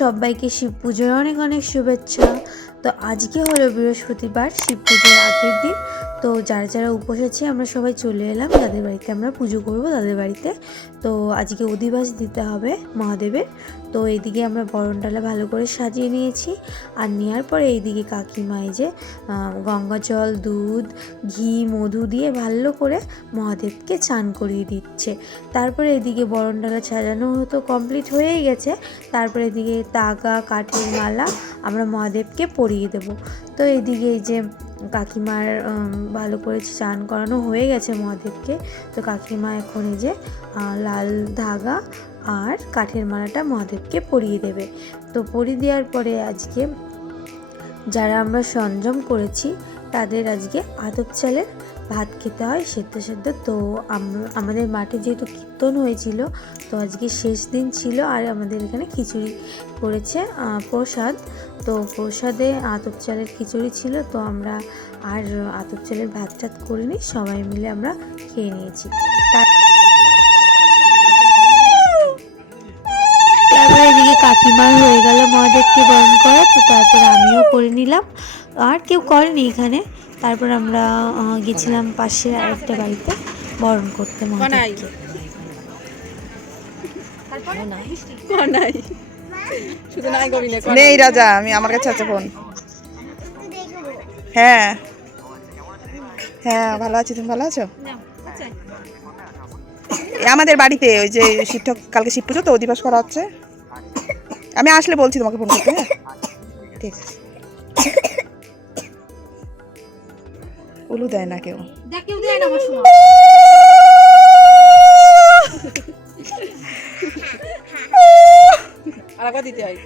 সবাইকে শিব পুজোর অনেক অনেক শুভেচ্ছা। তো আজকে হলো বৃহস্পতিবার, শিব পুজোর আগের দিন। তো যারা যারা উপোস আছে আমরা সবাই চলে এলাম যাদের বাড়িতে আমরা পুজো করব তাদের বাড়িতে। তো আজকে অধিবাস দিতে হবে মহাদেবের। তো এইদিকে আমরা বরণডালা ভালো করে সাজিয়ে নিয়েছি। আর নেওয়ার পরে এইদিকে কাকিমা এই যে গঙ্গা জল, দুধ, ঘি, মধু দিয়ে ভালো করে মহাদেবকে চান করিয়ে দিচ্ছে। তারপরে এদিকে বরণডালা সাজানো তো কমপ্লিট হয়েই গেছে। তারপরে এদিকে তাগা, কাঠের মালা আমরা মহাদেবকে পরিয়ে দেব। তো এইদিকে এই যে কাকিমার ভালো করে চান করানো হয়ে গেছে মহাদেবকে। তো কাকিমা এখন এই যে লাল ধাগা আর কাঠের মালাটা মহাদেবকে পরিয়ে দেবে। তো পরিয়ে দেওয়ার পরে আজকে যারা আমরা সংযম করেছি তাদের আজকে আতপ চালের ভাত খেতে হয় সেদ্ধ সেদ্ধ। তো আমাদের মাঠে যেহেতু কীর্তন হয়েছিল তো আজকে শেষ দিন ছিল আর আমাদের এখানে খিচুড়ি করেছে প্রসাদ। তো প্রসাদে আতপ চালের খিচুড়ি ছিল। তো আমরা আর আতপ চালের ভাত টাত করিনি, সবাই মিলে আমরা খেয়ে নিয়েছি। তারপরে এদিকে কাকিমার হয়ে গেল মহাদেবকে বরণ করা। তো তারপর আমিও করে নিলাম, আর কেউ করেনি এখানে। তারপর আমরা গেছিলাম পাশের আরেকটা বাড়িতে বরণ করতে মহাদেবকে। নেই রাজা, আমি আমার কাছে আছে ফোন। হ্যাঁ হ্যাঁ ভালো আছি, তুমি ভালো আছো? আমাদের বাড়িতে ওই যে শিব কালকে শিব পুজো তো অধিবাস করা হচ্ছে। আমি আসলে বলছি তোমাকে ফোন করতে। হ্যাঁ ঠিক আছে। উলু দেয় না কেউ, আলাদা দিতে হয়।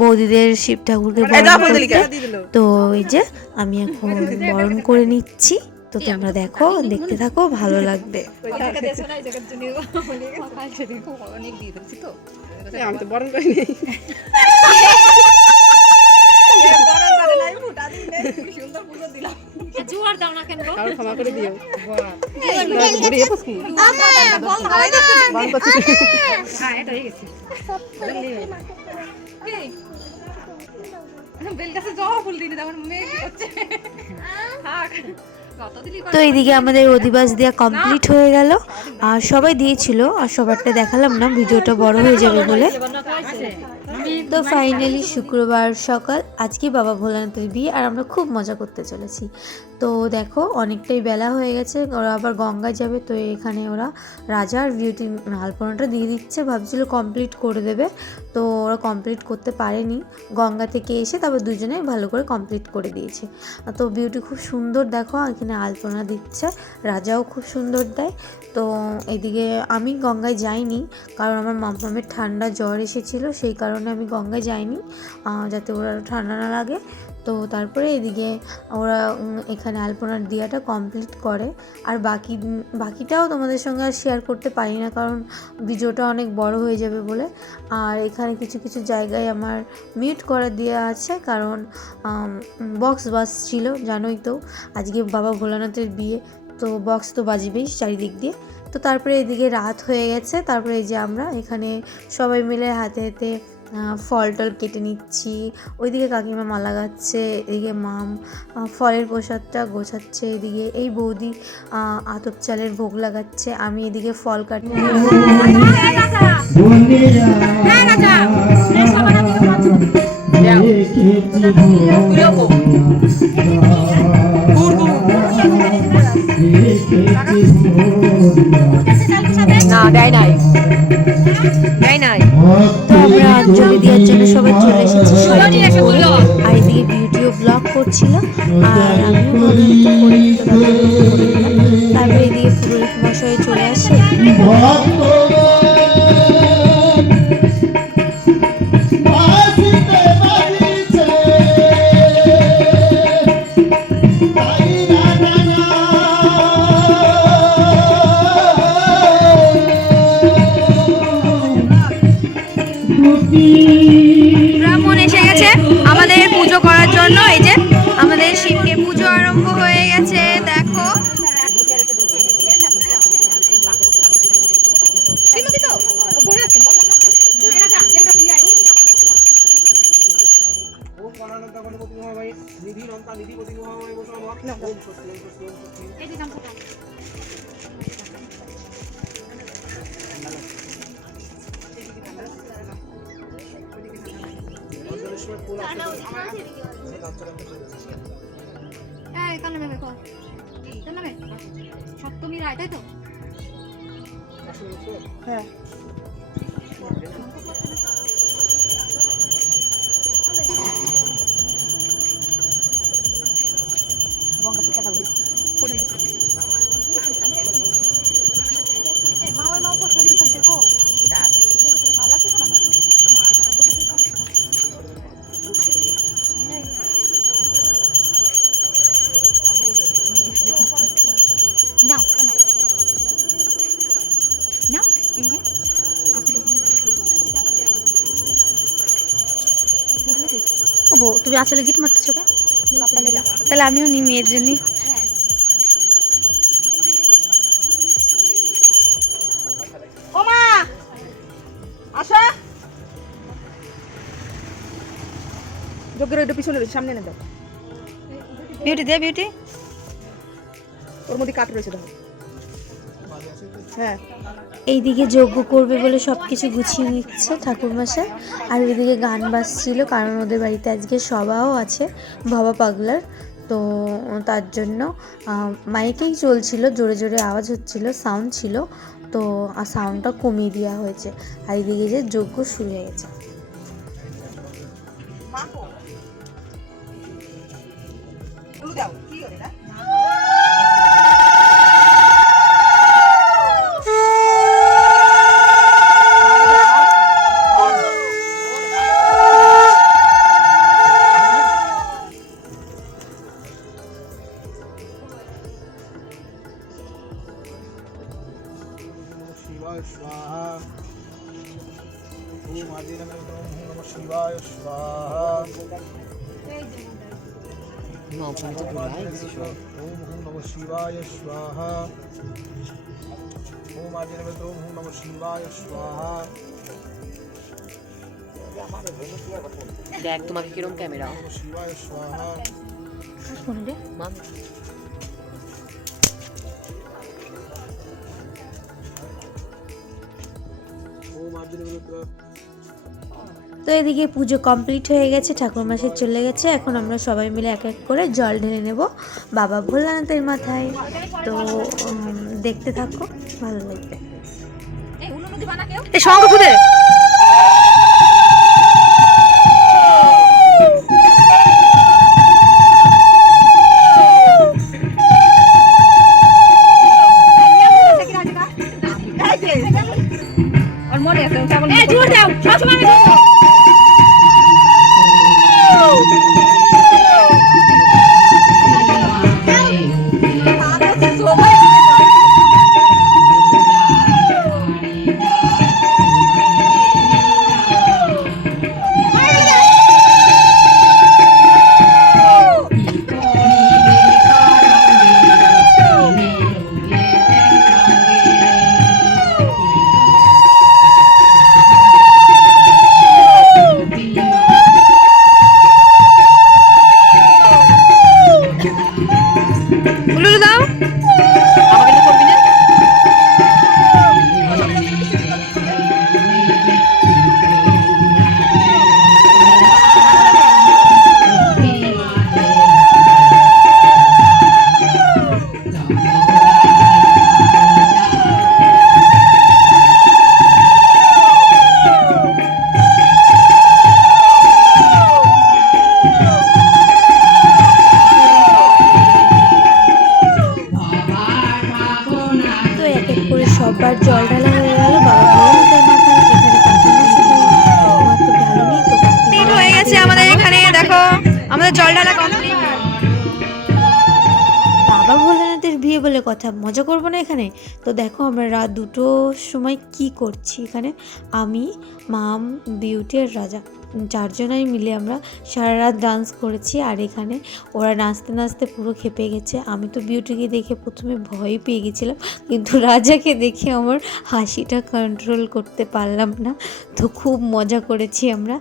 বৌদিদের শিব ঠাকুরকে বরণ করতে। তো এই যে আমি এখন বরণ করে নিচ্ছি। তো তোমরা দেখো, দেখতে থাকো, ভালো লাগবে। আমি তো বরণ করিনি। ক্ষমা করে দিও। তো এইদিকে আমাদের অধিবাস দেওয়া কমপ্লিট হয়ে গেল আর সবাই দিয়েছিল, আর সবারটা দেখালাম না, ভিডিওটা বড় হয়ে যাবে বলে। তো ফাইনালি শুক্রবার সকাল, আজকে বাবা ভোলানাথের বিয়ে আর আমরা খুব মজা করতে চলেছি। তো দেখো অনেকটাই বেলা হয়ে গেছে, ওরা আবার গঙ্গায় যাবে। তো এখানে ওরা রাজার বিউটি আলপনাটা দিয়ে দিচ্ছে, ভাবছিল কমপ্লিট করে দেবে। তো ওরা কমপ্লিট করতে পারেনি, গঙ্গা থেকে এসে তারপর দুজনে ভালো করে কমপ্লিট করে দিয়েছে। তো বিউটি খুব সুন্দর, দেখো এখানে আলপনা দিচ্ছে, রাজাও খুব সুন্দর দেয়। তো এদিকে আমি গঙ্গায় যাইনি কারণ আমার মামের ঠান্ডা জ্বর এসেছিলো, সেই কারণে আমি গঙ্গায় যাইনি যাতে ওরা ঠান্ডা না লাগে। তো তারপরে এদিকে ওরা এখানে আলপনার দিয়াটা কমপ্লিট করে। আর বাকিটাও তোমাদের সঙ্গে আর শেয়ার করতে পারি না কারণ ভিডিওটা অনেক বড় হয়ে যাবে বলে। আর এখানে কিছু কিছু জায়গায় আমার মিউট করা দেওয়া আছে কারণ বক্স বাজছিল, জানোই তো আজকে বাবা ভোলানাথের বিয়ে, তো বক্স তো বাজবেই চারিদিক দিয়ে। তো তারপরে এদিকে রাত হয়ে গেছে। তারপরে এই যে আমরা এখানে সবাই মিলে হাতে হাতে ফল টল কেটে নিচ্ছি। ওইদিকে কাকিমা মালা গাচ্ছে, এদিকে মাম ফলের প্রসাদটা গোছাচ্ছে, এদিকে এই বৌদি আতপ চালের ভোগ লাগাচ্ছে, আমি এদিকে ফল কাটি। না দেয় নাই। তো আমরা অঞ্জলি দেওয়ার জন্য সবাই চলে এসেছি, আর এদিকে ভিডিও ব্লগ করছিল আর আমিও তারপরে এদিকে পুরোহিত মশাই চলে আসে। সপ্তমী রায় তাই তো? হ্যাঁ মা ওই মা উপর খেলতে খেলতে গো ভালো লাগছে তো না? নাও নাও ও তুমি আসলে গিট মারতেছো কে? তাহলে আমিও নি মেয়ের জন্য। ও মা আসো যোগ্যের ওইটা পিছনে রয়েছে, সামনে এনে দাও। বিউটি দে বিউটি। ওর মধ্যে কাঠ রয়েছে দেখো। হ্যাঁ এইদিকে যজ্ঞ করবে বলে সব কিছু গুছিয়ে নিচ্ছে ঠাকুরমশাই, আর ওইদিকে গান বাজছিল কারণ ওদের বাড়িতে আজকে সভাও আছে বাবা পাগলার। তো তার জন্য মাইকেই চলছিল, জোরে জোরে আওয়াজ হচ্ছিল, সাউন্ড ছিল, তো সাউন্ডটা কমিয়ে দেওয়া হয়েছে। আর এইদিকে যে যজ্ঞ শুরু হয়ে গেছে। शिवाय स्वाहा ओम आदिनमः नमः शिवाय स्वाहा ओम नमः शिवाय स्वाहा ओम आदिनमः नमः शिवाय स्वाहा দেখ তোমাকে কিরম ক্যামেরা नमः शिवाय स्वाहा মাম ओम आदिनमः তো এদিকে পুজো কমপ্লিট হয়ে গেছে, ঠাকুরমশাই চলে গেছে। এখন আমরা সবাই মিলে এক এক করে জল ঢেলে নেব বাবা ভোলানাথের মাথায়। তো দেখতে থাকো, ভালো লাগবে। এই উলু নদী বানা কেউ এই শঙ্খ ফুদে আর মনে আছে কেমন এই জোর দাও সবসময় আমি সববার জল ঢালা হয়ে গেল বাবা ভোলানাথের মাথায়। এখানে কাকিমা শুধু মাত্র ঢালেনি, তো ঠিক হয়ে গেছে আমাদের এখানে। দেখো আমাদের জল ঢালা কমপ্লিট। বাবা ভোলানাথের বিয়ে বলে কথা, মজা করবো না এখানে? তো দেখো আমরা রাত 2টোর সময় কি করছি এখানে। আমি, মাম, বিউটি আর রাজা, 4 জনাই মিলে আমরা সারা রাত ডান্স করেছি। আর এখানে ওরা নাচতে নাচতে পুরো খেপে গেছে। আমি তো বিউটিকে দেখে প্রথমে ভয় পেয়ে গেছিলাম, কিন্তু রাজাকে দেখে আমার হাসিটা কন্ট্রোল করতে পারলাম না। তো খুব মজা করেছি আমরা।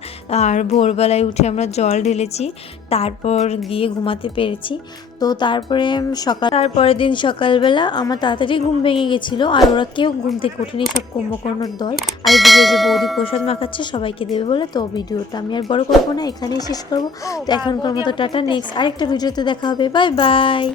আর ভোরবেলায় উঠে আমরা জল ঢেলেছি, তারপর গিয়ে ঘুমাতে পেরেছি। তো তারপরের দিন সকালবেলা আমার তাড়াতাড়ি ঘুম ভেঙে গেছিলো, আর ওরা কেউ ঘুম থেকে ওঠেনি, সব কুম্ভকর্ণর দল। আর এদিকে যে বৌদি প্রসাদ মাখাচ্ছে সবাইকে দেবে বলে, তো ভিডিও ভিডিওটা আমি আর বড় করবো না, এখানেই শেষ করব। তো এখনকার মতো টাটা, নেক্সট আরেকটা ভিডিওতে দেখা হবে, বাই বাই।